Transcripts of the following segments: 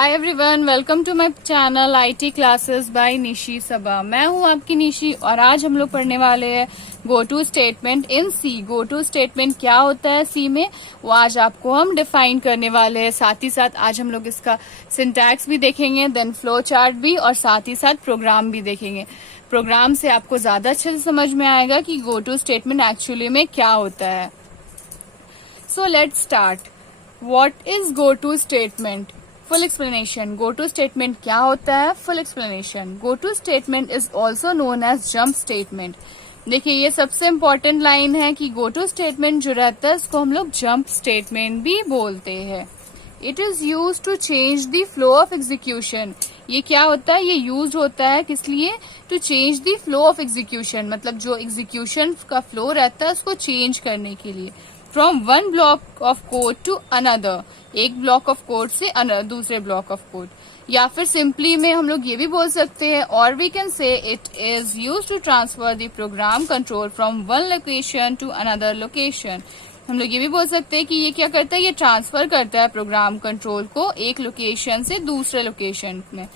Hi everyone, welcome to my channel IT classes by Nishi Saba. मैं हूं आपकी निशी और आज हम लोग पढ़ने वाले हैं go to statement in C. Go to statement क्या होता है सी में, वो आज आपको हम डिफाइन करने वाले हैं। साथ ही साथ आज हम लोग इसका सिंटैक्स भी देखेंगे, देन फ्लो चार्ट भी, और साथ ही साथ प्रोग्राम भी देखेंगे। प्रोग्राम से आपको ज्यादा अच्छे से समझ में आएगा कि गो टू स्टेटमेंट एक्चुअली में क्या होता है। So let's start. What is go to statement? Full explanation. Go to statement क्या होता है? Full explanation. Go to statement is also known as jump statement. देखिए, ये सबसे इम्पोर्टेंट लाइन है कि गो टू स्टेटमेंट जो रहता है इसको हम लोग जंप स्टेटमेंट भी बोलते हैं। It is use to change the flow of execution. ये क्या होता है? ये यूज होता है किस लिए? To change the flow of execution, मतलब जो एग्जीक्यूशन का फ्लो रहता है उसको चेंज करने के लिए। From one block of code to another, एक ब्लॉक ऑफ कोड से दूसरे ब्लॉक ऑफ कोड। या फिर सिंपली में हम लोग ये भी बोल सकते हैं, और we can say it is use to transfer the program control from one location to another location. हम लोग ये भी बोल सकते हैं कि ये क्या करता है? ये ट्रांसफर करता है प्रोग्राम कंट्रोल को एक लोकेशन से दूसरे लोकेशन में।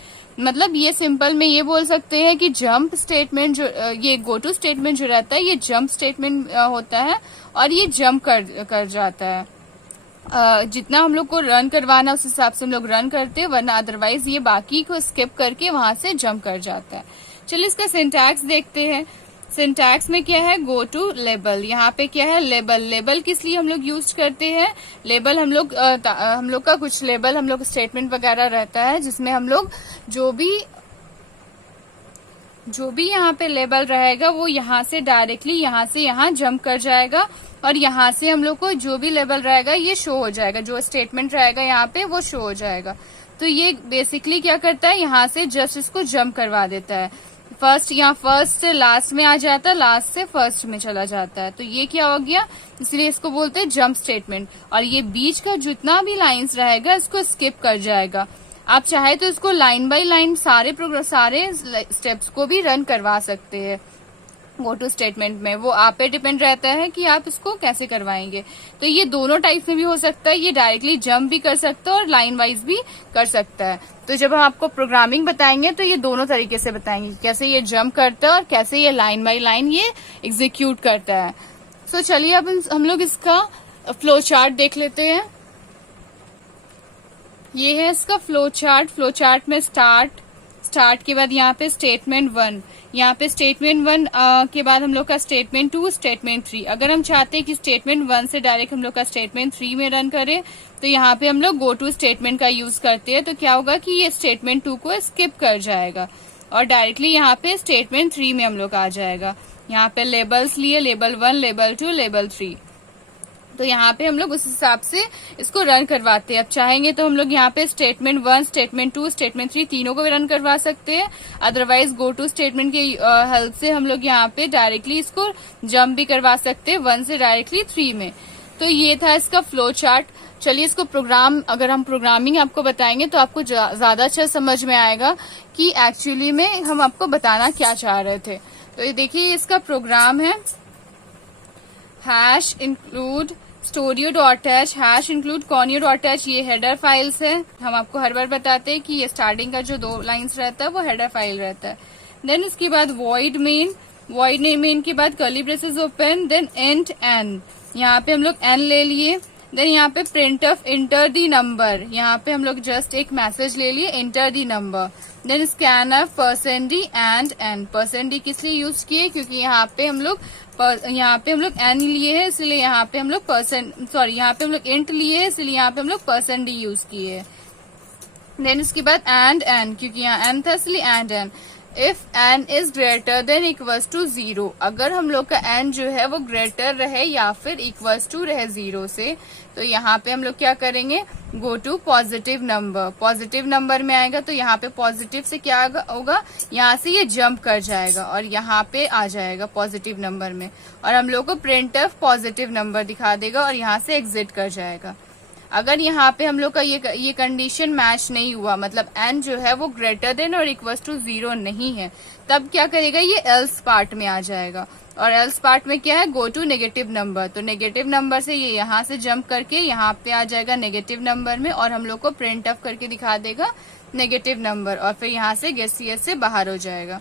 मतलब ये सिंपल में ये बोल सकते हैं कि जंप स्टेटमेंट जो ये गो टू स्टेटमेंट जो रहता है ये जंप स्टेटमेंट होता है और ये जंप कर जाता है। जितना हम लोग को रन करवाना उस हिसाब से हम लोग रन करते हैं, वरना अदरवाइज ये बाकी को स्किप करके वहां से जंप कर जाता है। चलिए इसका सिंटैक्स देखते हैं। सिंटैक्स में क्या है? Go to label. यहाँ पे क्या है? लेबल। लेबल किस लिए हम लोग यूज करते हैं? लेबल हम लोग का कुछ लेबल हम लोग स्टेटमेंट वगैरह रहता है जिसमें हम लोग जो भी यहाँ पे लेबल रहेगा वो यहाँ से डायरेक्टली यहाँ से यहाँ जंप कर जाएगा, और यहाँ से हम लोग को जो भी लेबल रहेगा ये शो हो जाएगा, जो स्टेटमेंट रहेगा यहाँ पे वो शो हो जाएगा। तो ये बेसिकली क्या करता है? यहाँ से जस्ट इसको जंप करवा देता है। फर्स्ट से लास्ट में आ जाता है, लास्ट से फर्स्ट में चला जाता है। तो ये क्या हो गया? इसलिए इसको बोलते हैं जंप स्टेटमेंट। और ये बीच का जितना भी लाइंस रहेगा इसको स्किप कर जाएगा। आप चाहे तो इसको लाइन बाय लाइन सारे स्टेप्स को भी रन करवा सकते हैं गो टू स्टेटमेंट में। वो आप पे डिपेंड रहता है कि आप इसको कैसे करवाएंगे। तो ये दोनों टाइप में भी हो सकता है, ये डायरेक्टली जंप भी कर सकता है और लाइन वाइज भी कर सकता है। तो जब हम आपको प्रोग्रामिंग बताएंगे तो ये दोनों तरीके से बताएंगे, कैसे ये जंप करता है और कैसे ये लाइन बाय लाइन ये एग्जीक्यूट करता है। सो चलिए अब हम लोग इसका फ्लो चार्ट देख लेते हैं। ये है इसका फ्लो चार्ट। फ्लो चार्ट में स्टार्ट के बाद यहाँ पे स्टेटमेंट 1, यहाँ पे स्टेटमेंट 1 के बाद हम लोग का स्टेटमेंट 2, स्टेटमेंट 3। अगर हम चाहते हैं कि स्टेटमेंट 1 से डायरेक्ट हम लोग का स्टेटमेंट 3 में रन करें तो यहाँ पे हम लोग गो टू स्टेटमेंट का यूज करते हैं। तो क्या होगा कि ये स्टेटमेंट 2 को स्किप कर जाएगा और डायरेक्टली यहाँ पे स्टेटमेंट 3 में हम लोग आ जाएगा। यहाँ पे लेबल्स लिए, लेबल 1, लेबल 2, लेबल 3। तो यहाँ पे हम लोग उस हिसाब से इसको रन करवाते हैं। अब चाहेंगे तो हम लोग यहाँ पे स्टेटमेंट 1, स्टेटमेंट 2, स्टेटमेंट 3 तीनों को भी रन करवा सकते हैं। अदरवाइज गो टू स्टेटमेंट की हेल्प से हम लोग यहाँ पे डायरेक्टली इसको जंप भी करवा सकते हैं 1 से डायरेक्टली 3 में। तो ये था इसका फ्लो चार्ट। चलिए इसको अगर हम प्रोग्रामिंग आपको बताएंगे तो आपको ज्यादा अच्छा समझ में आएगा कि एक्चुअली में हम आपको बताना क्या चाह रहे थे। तो ये देखिए इसका प्रोग्राम है। Hash include storio.h, hash include conio.h, ये हेडर फाइल्स है। हम आपको हर बार बताते हैं कि ये स्टार्टिंग का जो 2 लाइंस रहता है वो हेडर फाइल रहता है। देन इसके बाद void main के बाद curly braces open, then int n, यहाँ पे हम लोग n ले लिए। देन यहाँ पे printf इंटर दी नंबर, यहाँ पे हम लोग जस्ट एक मैसेज ले लिए, enter the number. Then scanf %d and n। %d किस लिए यूज किए? क्योंकि यहाँ पे हम लोग n लिए है, इसलिए यहाँ पे हम लोग यहाँ पे हम लोग int लिए है, इसलिए यहाँ पे हम लोग %d यूज किए। देन इसके बाद and n, क्योंकि यहाँ n था इसलिए and n। If n is greater than equals to 0, अगर हम लोग का n जो है वो ग्रेटर रहे या फिर इक्वल्स टू रहे 0 से, तो यहाँ पे हम लोग क्या करेंगे? Go to positive number. Positive number में आएगा तो यहाँ पे पॉजिटिव से क्या होगा? यहाँ से ये जंप कर जाएगा और यहाँ पे आ जाएगा पॉजिटिव नंबर में, और हम लोग को printf पॉजिटिव नंबर दिखा देगा और यहाँ से एग्जिट कर जाएगा। अगर यहाँ पे हम लोग का ये कंडीशन मैच नहीं हुआ, मतलब n जो है वो ग्रेटर देन और इक्वल्स टू 0 नहीं है, तब क्या करेगा, ये एल्स पार्ट में आ जाएगा। और एल्स पार्ट में क्या है, गो टू नेगेटिव नंबर। तो नेगेटिव नंबर से ये यहाँ से जंप करके यहाँ पे आ जाएगा नेगेटिव नंबर में, और हम लोग को प्रिंट ऑफ करके दिखा देगा नेगेटिव नंबर, और फिर यहाँ से गेसीएस से बाहर हो जाएगा।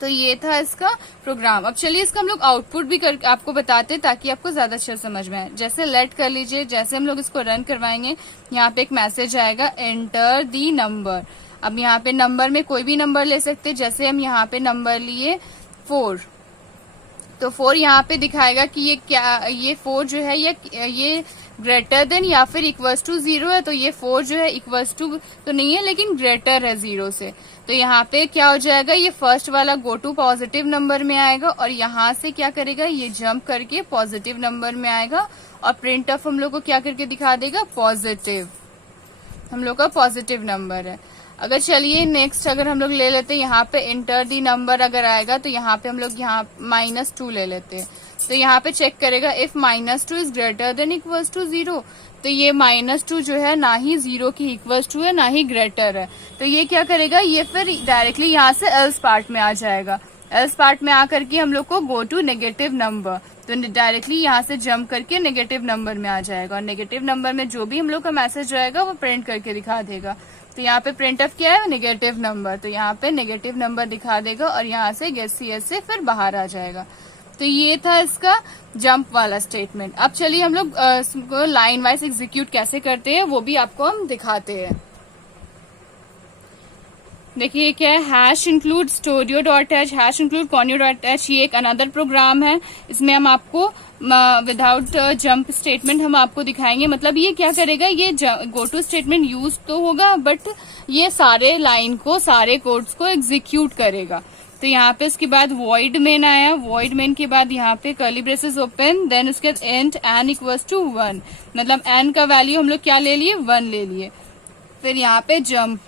तो ये था इसका प्रोग्राम। अब चलिए इसका हम लोग आउटपुट भी कर आपको बताते हैं ताकि आपको ज्यादा अच्छा समझ में आए। जैसे लेट कर लीजिए, जैसे हम लोग इसको रन करवाएंगे, यहाँ पे एक मैसेज आएगा, एंटर दी नंबर। अब यहाँ पे नंबर में कोई भी नंबर ले सकते हैं। जैसे हम यहाँ पे नंबर लिए 4, तो 4 यहाँ पे दिखाएगा कि ये क्या, ये 4 जो है ये ग्रेटर देन या फिर इक्वल्स टू 0 है। तो ये 4 जो है इक्वल्स टू तो नहीं है, लेकिन ग्रेटर है 0 से। तो यहाँ पे क्या हो जाएगा, ये फर्स्ट वाला गो टू पॉजिटिव नंबर में आएगा, और यहाँ से क्या करेगा, ये जंप करके पॉजिटिव नंबर में आएगा, और प्रिंट ऑफ हम लोग को क्या करके दिखा देगा, पॉजिटिव। हम लोग का पॉजिटिव नंबर है। अगर चलिए नेक्स्ट अगर हम लोग ले लेते हैं, यहाँ पे इंटर दी नंबर अगर आएगा, तो यहाँ पे हम लोग यहाँ -2 ले लेते हैं। तो यहाँ पे चेक करेगा, if -2 is greater than equals to 0। तो ये -2 जो है ना ही 0 की इक्वल्स टू है, ना ही ग्रेटर है। तो ये क्या करेगा, ये फिर डायरेक्टली यहाँ से एल्स पार्ट में आ जाएगा। एल्स पार्ट में आकर के हम लोग को गो टू नेगेटिव नंबर, तो डायरेक्टली यहाँ से जंप करके नेगेटिव नंबर में आ जाएगा, और नेगेटिव नंबर में जो भी हम लोग का मैसेज रहेगा वो प्रिंट करके दिखा देगा। तो यहाँ पे प्रिंट ऑफ क्या है, नेगेटिव नंबर। तो यहाँ पे नेगेटिव नंबर दिखा देगा, और यहाँ से गेसीएस से फिर बाहर आ जाएगा। तो ये था इसका जंप वाला स्टेटमेंट। अब चलिए हम लोग इसको लाइन वाइज एग्जीक्यूट कैसे करते हैं वो भी आपको हम दिखाते हैं। देखिए क्या है, hash include stdio dot H, hash include conio dot H, ये एक अनदर प्रोग्राम है। इसमें हम आपको विदाउट जंप स्टेटमेंट हम आपको दिखाएंगे। मतलब ये क्या करेगा, ये गो टू स्टेटमेंट यूज तो होगा, बट ये सारे लाइन को, सारे कोड्स को एग्जीक्यूट करेगा। तो यहाँ पे उसके बाद वॉइड मेन आया, वॉइड मेन के बाद यहाँ पे कर्ली ब्रेसेस ओपन, देन उसके बाद एंड एन इक्वल्स टू 1, मतलब एन का वैल्यू हम लोग क्या ले लिए, 1 ले लिए। फिर यहाँ पे जंप,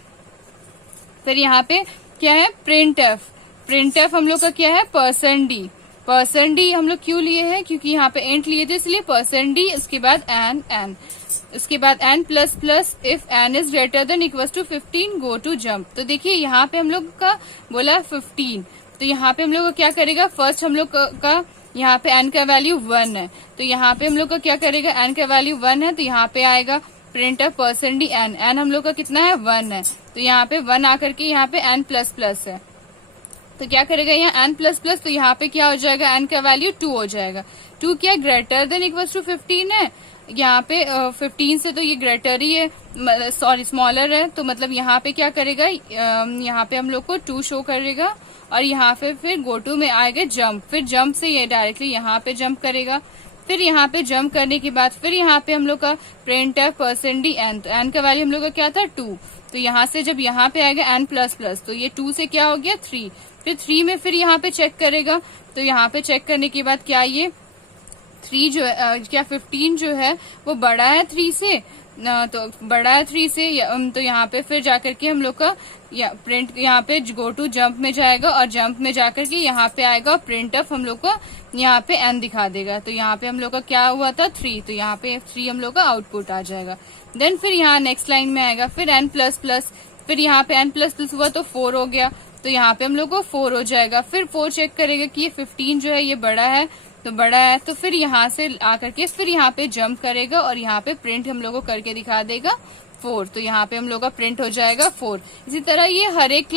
फिर यहाँ पे क्या है, प्रिंट एफ। प्रिंट एफ हम लोग का क्या है, %d। %d हम लोग क्यों लिए हैं, क्योंकि यहाँ पे एंट लिए थे इसलिए %d। उसके बाद एन, उसके बाद n plus plus, if n is greater than equals to 15 go to jump. तो देखिए यहाँ पे हम लोग का बोला 15, तो यहाँ पे हम लोग का क्या करेगा, फर्स्ट हम लोग का यहाँ पे एन का वैल्यू 1 है, तो यहाँ पे हम लोग का क्या करेगा, एन का वैल्यू 1 है, तो यहाँ पे आएगा print of %d n. N हम लोग का कितना है, 1 है, तो यहाँ पे 1 आकर के यहाँ पे एन प्लस प्लस है, तो क्या करेगा यहाँ एन प्लस प्लस, तो यहाँ पे क्या हो जाएगा, एन का वैल्यू 2 हो जाएगा। 2 क्या ग्रेटर देन इक्वल्स टू 15 है, यहाँ पे 15 से तो ये ग्रेटर ही है, सॉरी स्मॉलर है। तो मतलब यहाँ पे क्या करेगा, यहाँ पे हम लोग को 2 शो करेगा, और यहाँ पे फिर गो टू में आएगा जंप। फिर जंप से ये डायरेक्टली यहाँ पे जंप करेगा। फिर यहाँ पे जंप करने के बाद फिर यहाँ पे हम लोग का प्रिंट है %d एन, तो एन का वैल्यू हम लोग का क्या था, 2। तो यहाँ से जब यहाँ पे आएगा एन प्लस प्लस, तो ये 2 से क्या हो गया, 3। फिर 3 में फिर यहाँ पे चेक करेगा, तो यहाँ पे चेक करने के बाद क्या, ये 3 जो है क्या 15 जो है वो बड़ा है 3 से, तो बड़ा है 3 से, तो यहाँ पे फिर जाकर के हम लोग का प्रिंट यहाँ पे गो टू जंप में जाएगा, और जंप में जाकर के यहाँ पे आएगा प्रिंट ऑफ हम लोग का यहाँ पे एन दिखा देगा। तो यहाँ पे हम लोग का क्या हुआ था, 3, तो यहाँ पे 3 हम लोग का आउटपुट आ जाएगा। देन फिर यहाँ नेक्स्ट लाइन में आएगा फिर एन प्लस प्लस, फिर यहाँ पे एन प्लस प्लस हुआ तो 4 हो गया, तो यहाँ पे हम लोग को 4 हो जाएगा। फिर 4 चेक करेगा कि ये 15 जो है ये बड़ा है, तो बड़ा है, तो फिर यहाँ से आकर के फिर यहाँ पे जंप करेगा, और यहाँ पे प्रिंट हम लोग को करके दिखा देगा 4, तो यहाँ पे हम लोग का प्रिंट हो जाएगा 4। इसी तरह ये हर एक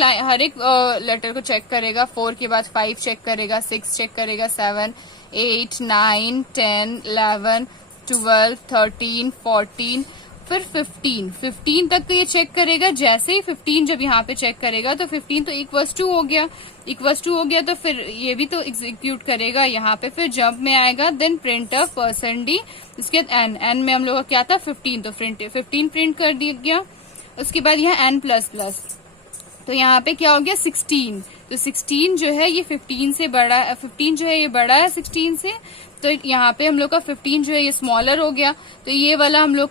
लेटर को चेक करेगा। 4 के बाद 5 चेक करेगा, 6 चेक करेगा, 7, 8, 9, 10, 11, 12, 13, 14, फिर 15 तक तो ये चेक करेगा। जैसे ही 15 जब यहाँ पे चेक करेगा तो 15 तो इक्वल्स टू हो गया, तो फिर ये भी तो एग्जीक्यूट करेगा। यहाँ पे फिर जंप में आएगा, देन प्रिंट ऑफ %d, उसके बाद एन में हम लोग का क्या था 15, तो 15 प्रिंट कर दिया गया। उसके बाद यहाँ एन प्लस प्लस, तो यहाँ पे क्या हो गया 16, तो 16 जो है ये 15 से बड़ा, 15 जो है ये बड़ा है 16 से, तो यहाँ पे हम लोग का 15 जो है ये स्मॉलर हो गया, तो ये वाला हम लोग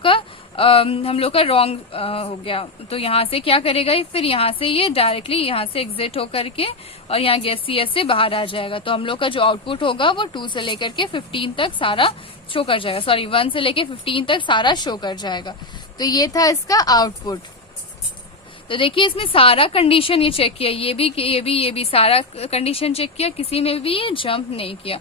का रॉन्ग हो गया। तो यहाँ से क्या करेगा, फिर यहाँ से ये डायरेक्टली यहाँ से एग्जिट होकर के और यहाँ गेसीएस से बाहर आ जाएगा। तो हम लोग का जो आउटपुट होगा वो 2 से लेकर के 15 तक सारा शो कर जाएगा, सॉरी 1 से लेकर 15 तक सारा शो कर जाएगा। तो ये था इसका आउटपुट। तो देखिए इसमें सारा कंडीशन ये चेक किया, ये भी सारा कंडीशन चेक किया, किसी में भी ये जंप नहीं किया।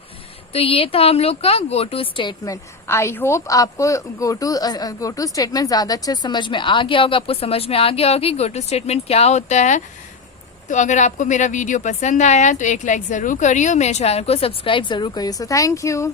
तो ये था हम लोग का go to statement. I hope आपको गो टू स्टेटमेंट ज्यादा अच्छे समझ में आ गया होगा, आपको समझ में आ गया होगा कि गो टू स्टेटमेंट क्या होता है। तो अगर आपको मेरा वीडियो पसंद आया तो एक लाइक जरूर करिए, मेरे चैनल को सब्सक्राइब जरूर करिए। So thank you.